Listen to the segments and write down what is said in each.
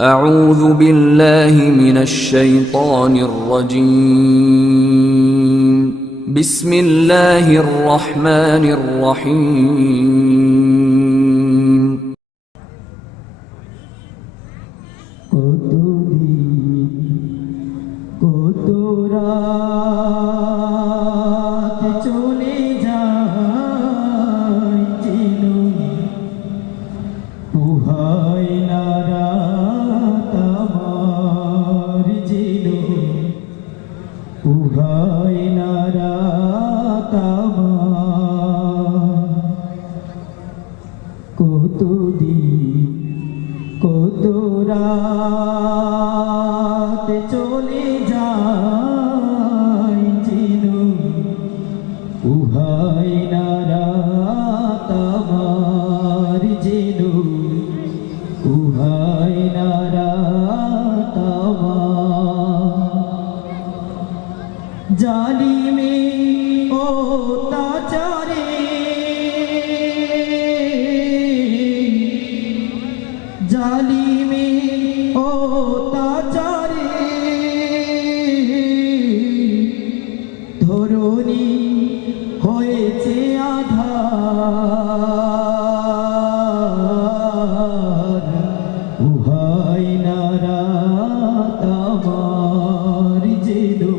أعوذ بالله من الشيطان الرجيم بسم الله الرحمن الرحيم কত রাত চলে যায় চিনো পুহায় না রাত আমার চিনো পুহায় না রাত আমার কত দিন কত রাত চলে যায় চিনো উহাই না রাত আমার চিনো উহাই না রাত আমার জালিমে অত্যাচারে জালিমে অত্যাচারে ধরণী হয়েছে আধার উহাই না রাত আমার যেনো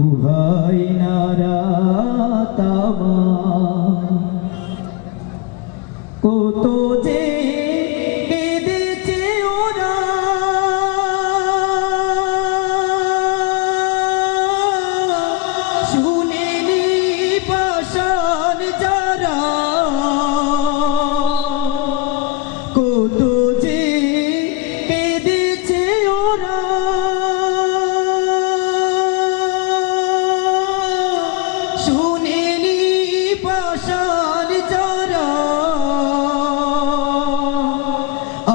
উহাই না রাত আমার কত যে কত যে কেঁদেছে ওরা শুনেনি পাষাণ যারা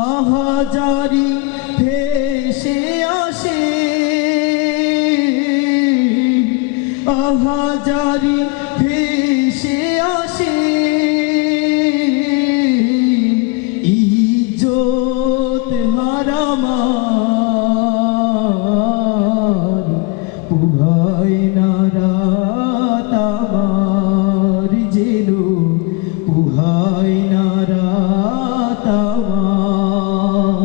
আহাজারি ভেসে আসে আহাজারি ভেসে আসে ইজ্জত হারামার পুহাই না রাত আমার যেনো পুহাই না রাত আমার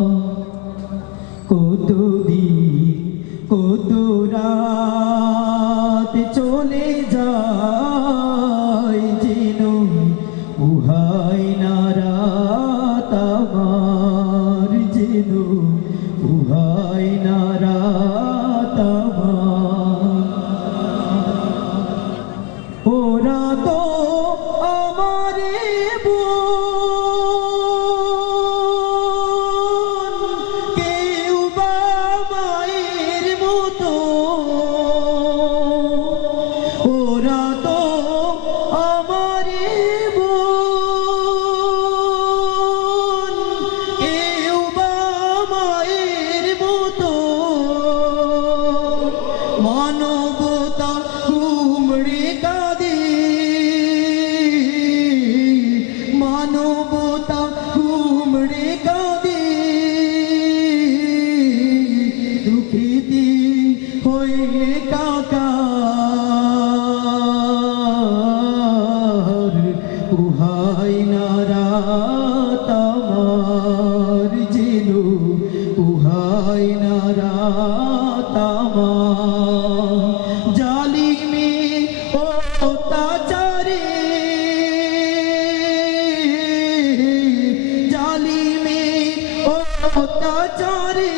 কত দিন কত রাত চলে যায় যেনো উহাই না রাত আমার যেনো উহাই না রাত আমার ওরা তো আমারে বোন কেউ বা মায়ের মতো ওরা তো আমারে বোন কেউ বা মায়ের মতো মানবতা কুমড়ে কাঁদে মানবতা কুমড়ে কাঁদে দুঃখিতি হয়ে কাকার উহাই না রাত আমার যেনো উহাই না রাত আমার জালিমে অত্যাচারে জালিমে অত্যাচারে